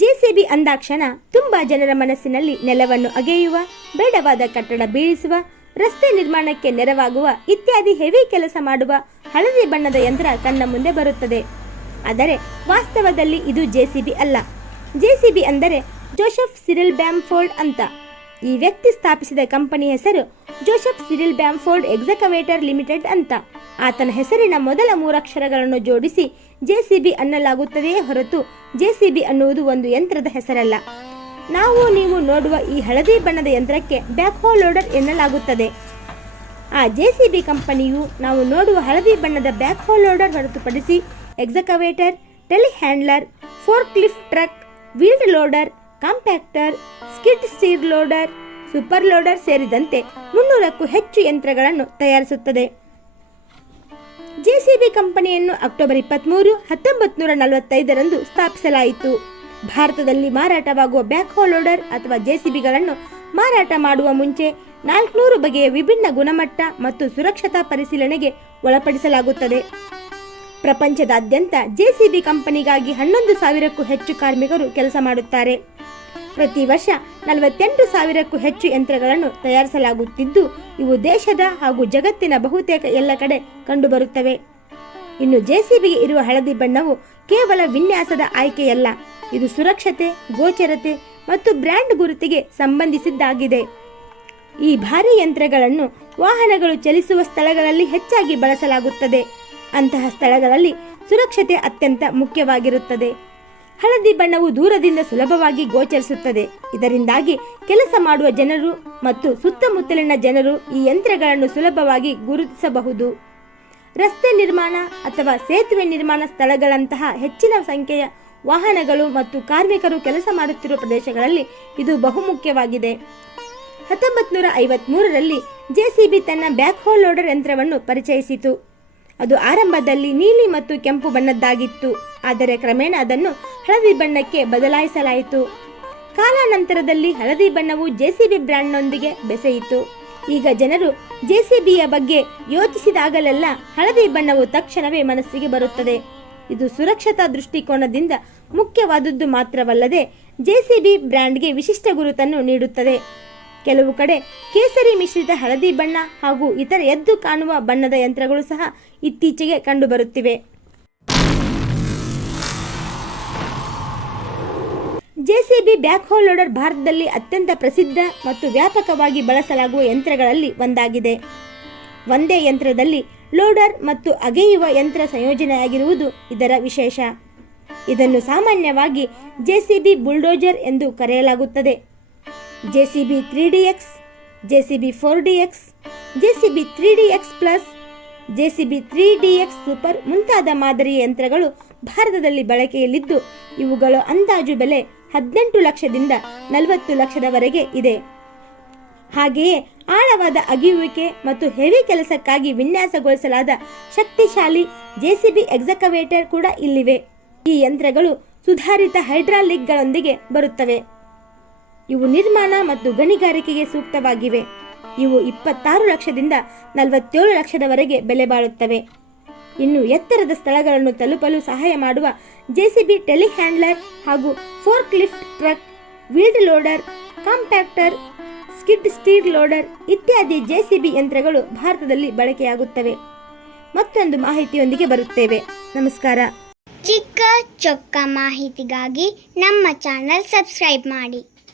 JCB ಅಂದಾಕ್ಷಣ ತುಂಬಾ ಜನರ ಮನಸ್ಸಿನಲ್ಲಿ ನೆಲವನ್ನು ಅಗೆಯುವ, ಬೇಡವಾದ ಕಟ್ಟಡ ಬೀಳಿಸುವ, ರಸ್ತೆ ನಿರ್ಮಾಣಕ್ಕೆ ನೆರವಾಗುವ ಇತ್ಯಾದಿ ಹೆವಿ ಕೆಲಸ ಮಾಡುವ ಹಳದಿ ಬಣ್ಣದ ಯಂತ್ರ ಕಣ್ಣ ಮುಂದೆ ಬರುತ್ತದೆ. ಆದರೆ ವಾಸ್ತವದಲ್ಲಿ ಇದು ಜೆಸಿಬಿ ಅಲ್ಲ. ಜೆಸಿಬಿ ಅಂದರೆ ಜೋಸೆಫ್ ಸಿರಿಲ್ ಬ್ಯಾಂಫೋರ್ಡ್ ಅಂತ. ಈ ವ್ಯಕ್ತಿ ಸ್ಥಾಪಿಸಿದ ಕಂಪನಿ ಹೆಸರು Joseph Cyril Bamford excavator limited ಅಂತ. ಆತನ ಹೆಸರಿನ ಮೊದಲ ಮೂರಕ್ಷರಗಳನ್ನು ಜೋಡಿಸಿ ಜೆಸಿಬಿ ಅನ್ನಲಾಗುತ್ತದೆಯೇ ಹೊರತು ಜೆಸಿಬಿ ಅನ್ನುವುದು ಒಂದು ಯಂತ್ರದ ಹೆಸರಲ್ಲ. ನಾವು ನೀವು ನೋಡುವ ಈ ಹಳದಿ ಬಣ್ಣದ ಯಂತ್ರಕ್ಕೆ ಬ್ಯಾಕ್ಹೋ ಲೋಡರ್ ಎನ್ನಲಾಗುತ್ತದೆ. ಆ ಜೆಸಿಬಿ ಕಂಪನಿಯು ನಾವು ನೋಡುವ ಹಳದಿ ಬಣ್ಣದ ಬ್ಯಾಕ್ಹೋ ಲೋಡರ್ ಹೊರತುಪಡಿಸಿ excavator, telehandler fork lift truck, wheeled loader, compactor, skid steer loader, super loader ಸೇರಿದಂತೆ ಮುನ್ನೂರಕ್ಕೂ ಹೆಚ್ಚು ಯಂತ್ರಗಳನ್ನು ತಯಾರಿಸುತ್ತದೆ. ಜೆಸಿಬಿ ಕಂಪನಿಯನ್ನು ಅಕ್ಟೋಬರ್ ಇಪ್ಪತ್ತ್ಮೂರು ಹತ್ತೊಂಬತ್ತು ನೂರ ನಲವತ್ತೈದರಂದು ಸ್ಥಾಪಿಸಲಾಯಿತು. ಭಾರತದಲ್ಲಿ ಮಾರಾಟವಾಗುವ ಬ್ಯಾಕ್ಹೋ ಲೋಡರ್ ಅಥವಾ ಜೆಸಿಬಿಗಳನ್ನು ಮಾರಾಟ ಮಾಡುವ ಮುಂಚೆ ನಾಲ್ಕುನೂರು ಬಗೆಯ ವಿಭಿನ್ನ ಗುಣಮಟ್ಟ ಮತ್ತು ಸುರಕ್ಷತಾ ಪರಿಶೀಲನೆಗೆ ಒಳಪಡಿಸಲಾಗುತ್ತದೆ. ಪ್ರಪಂಚದಾದ್ಯಂತ ಜೆಸಿಬಿ ಕಂಪನಿಗಾಗಿ ಹನ್ನೊಂದು ಸಾವಿರಕ್ಕೂ ಹೆಚ್ಚು ಕಾರ್ಮಿಕರು ಕೆಲಸ ಮಾಡುತ್ತಾರೆ. ಪ್ರತಿ ವರ್ಷ ನಲವತ್ತೆಂಟು ಸಾವಿರಕ್ಕೂ ಹೆಚ್ಚು ಯಂತ್ರಗಳನ್ನು ತಯಾರಿಸಲಾಗುತ್ತಿದ್ದು, ಇವು ದೇಶದ ಹಾಗೂ ಜಗತ್ತಿನ ಬಹುತೇಕ ಎಲ್ಲ ಕಡೆ ಕಂಡುಬರುತ್ತವೆ. ಇನ್ನು ಜೆಸಿಬಿಗೆ ಇರುವ ಹಳದಿ ಬಣ್ಣವು ಕೇವಲ ವಿನ್ಯಾಸದ ಆಯ್ಕೆಯಲ್ಲ, ಇದು ಸುರಕ್ಷತೆ, ಗೋಚರತೆ ಮತ್ತು ಬ್ರ್ಯಾಂಡ್ ಗುರುತಿಗೆ ಸಂಬಂಧಿಸಿದ್ದಾಗಿದೆ. ಈ ಭಾರಿ ಯಂತ್ರಗಳನ್ನು ವಾಹನಗಳು ಚಲಿಸುವ ಸ್ಥಳಗಳಲ್ಲಿ ಹೆಚ್ಚಾಗಿ ಬಳಸಲಾಗುತ್ತದೆ. ಅಂತಹ ಸ್ಥಳಗಳಲ್ಲಿ ಸುರಕ್ಷತೆ ಅತ್ಯಂತ ಮುಖ್ಯವಾಗಿರುತ್ತದೆ. ಹಳದಿ ಬಣ್ಣವು ದೂರದಿಂದ ಸುಲಭವಾಗಿ ಗೋಚರಿಸುತ್ತದೆ. ಇದರಿಂದಾಗಿ ಕೆಲಸ ಮಾಡುವ ಜನರು ಮತ್ತು ಸುತ್ತಮುತ್ತಲಿನ ಜನರು ಈ ಯಂತ್ರಗಳನ್ನು ಸುಲಭವಾಗಿ ಗುರುತಿಸಬಹುದು. ರಸ್ತೆ ನಿರ್ಮಾಣ ಅಥವಾ ಸೇತುವೆ ನಿರ್ಮಾಣ ಸ್ಥಳಗಳಂತಹ ಹೆಚ್ಚಿನ ಸಂಖ್ಯೆಯ ವಾಹನಗಳು ಮತ್ತು ಕಾರ್ಮಿಕರು ಕೆಲಸ ಮಾಡುತ್ತಿರುವ ಪ್ರದೇಶಗಳಲ್ಲಿ ಇದು ಬಹುಮುಖ್ಯವಾಗಿದೆ. ಹತ್ತೊಂಬತ್ತು ನೂರ ಐವತ್ಮೂರರಲ್ಲಿ ಜೆಸಿಬಿ ತನ್ನ ಬ್ಯಾಕ್ಹೋ ಲೋಡರ್ ಯಂತ್ರವನ್ನು ಪರಿಚಯಿಸಿತು. ಅದು ಆರಂಭದಲ್ಲಿ ನೀಲಿ ಮತ್ತು ಕೆಂಪು ಬಣ್ಣದ್ದಾಗಿತ್ತು. ಆದರೆ ಕ್ರಮೇಣ ಅದನ್ನು ಹಳದಿ ಬಣ್ಣಕ್ಕೆ ಬದಲಾಯಿಸಲಾಯಿತು. ಕಾಲಾನಂತರದಲ್ಲಿ ಹಳದಿ ಬಣ್ಣವು ಜೆಸಿಬಿ ಬ್ರ್ಯಾಂಡ್ನೊಂದಿಗೆ ಬೆಸೆಯಿತು. ಈಗ ಜನರು ಜೆಸಿಬಿಯ ಬಗ್ಗೆ ಯೋಚಿಸಿದಾಗಲೆಲ್ಲ ಹಳದಿ ಬಣ್ಣವು ತಕ್ಷಣವೇ ಮನಸ್ಸಿಗೆ ಬರುತ್ತದೆ. ಇದು ಸುರಕ್ಷತಾ ದೃಷ್ಟಿಕೋನದಿಂದ ಮುಖ್ಯವಾದದ್ದು ಮಾತ್ರವಲ್ಲದೆ ಜೆಸಿಬಿ ಬ್ರ್ಯಾಂಡ್ಗೆ ವಿಶಿಷ್ಟ ಗುರುತನ್ನು ನೀಡುತ್ತದೆ. ಕೆಲವು ಕಡೆ ಕೇಸರಿ ಮಿಶ್ರಿತ ಹಳದಿ ಬಣ್ಣ ಹಾಗೂ ಇತರ ಎದ್ದು ಕಾಣುವ ಬಣ್ಣದ ಯಂತ್ರಗಳು ಸಹ ಇತ್ತೀಚೆಗೆ ಕಂಡುಬರುತ್ತಿವೆ. ಜೆಸಿಬಿ ಬ್ಯಾಕ್ಹೋ ಲೋಡರ್ ಭಾರತದಲ್ಲಿ ಅತ್ಯಂತ ಪ್ರಸಿದ್ಧ ಮತ್ತು ವ್ಯಾಪಕವಾಗಿ ಬಳಸಲಾಗುವ ಯಂತ್ರಗಳಲ್ಲಿ ಒಂದಾಗಿದೆ. ಒಂದೇ ಯಂತ್ರದಲ್ಲಿ ಲೋಡರ್ ಮತ್ತು ಅಗೆಯುವ ಯಂತ್ರ ಸಂಯೋಜನೆಯಾಗಿರುವುದು ಇದರ ವಿಶೇಷ. ಇದನ್ನು ಸಾಮಾನ್ಯವಾಗಿ ಜೆಸಿಬಿ ಬುಲ್ಡೋಜರ್ ಎಂದು ಕರೆಯಲಾಗುತ್ತದೆ. JCB three D X JCB four D X JCB three D X plus, JCB three D X super ಮುಂತಾದ ಮಾದರಿಯ ಯಂತ್ರಗಳು ಭಾರತದಲ್ಲಿ ಬಳಕೆಯಲ್ಲಿದ್ದು, ಇವುಗಳ ಅಂದಾಜು ಬೆಲೆ ಹದಿನೆಂಟು ಲಕ್ಷದಿಂದ ನಲವತ್ತು ಲಕ್ಷದವರೆಗೆ ಇದೆ. ಹಾಗೆಯೇ ಆಳವಾದ ಅಗಿಯುವಿಕೆ ಮತ್ತು ಹೆವಿ ಕೆಲಸಕ್ಕಾಗಿ ವಿನ್ಯಾಸಗೊಳಿಸಲಾದ ಶಕ್ತಿಶಾಲಿ ಜೆಸಿಬಿ ಎಕ್ಸಕವೇಟರ್ ಕೂಡ ಇಲ್ಲಿವೆ. ಈ ಯಂತ್ರಗಳು ಸುಧಾರಿತ ಹೈಡ್ರಾಲಿಕ್ಗಳೊಂದಿಗೆ ಬರುತ್ತವೆ. ಇವು ನಿರ್ಮಾಣ ಮತ್ತು ಗಣಿಗಾರಿಕೆಗೆ ಸೂಕ್ತವಾಗಿವೆ. ಇವು ಇಪ್ಪತ್ತಾರು ಲಕ್ಷದಿಂದ ನಲವತ್ತೇಳು ಲಕ್ಷದವರೆಗೆ ಬೆಲೆ ಬಾಳುತ್ತವೆ. ಇನ್ನು ಎತ್ತರದ ಸ್ಥಳಗಳನ್ನು ತಲುಪಲು ಸಹಾಯ ಮಾಡುವ ಜೆಸಿಬಿ ಟೆಲಿಹ್ಯಾಂಡ್ಲರ್ ಹಾಗೂ fork lift truck, wheeled loader, compactor, skid steel loader ಇತ್ಯಾದಿ ಜೆಸಿಬಿ ಯಂತ್ರಗಳು ಭಾರತದಲ್ಲಿ ಬಳಕೆಯಾಗುತ್ತವೆ. ಮತ್ತೊಂದು ಮಾಹಿತಿಯೊಂದಿಗೆ ಬರುತ್ತೇವೆ. ನಮಸ್ಕಾರ. ಚಿಕ್ಕ ಚೊಕ್ಕ ಮಾಹಿತಿಗಾಗಿ ನಮ್ಮ ಚಾನಲ್ ಸಬ್ಸ್ಕ್ರೈಬ್ ಮಾಡಿ.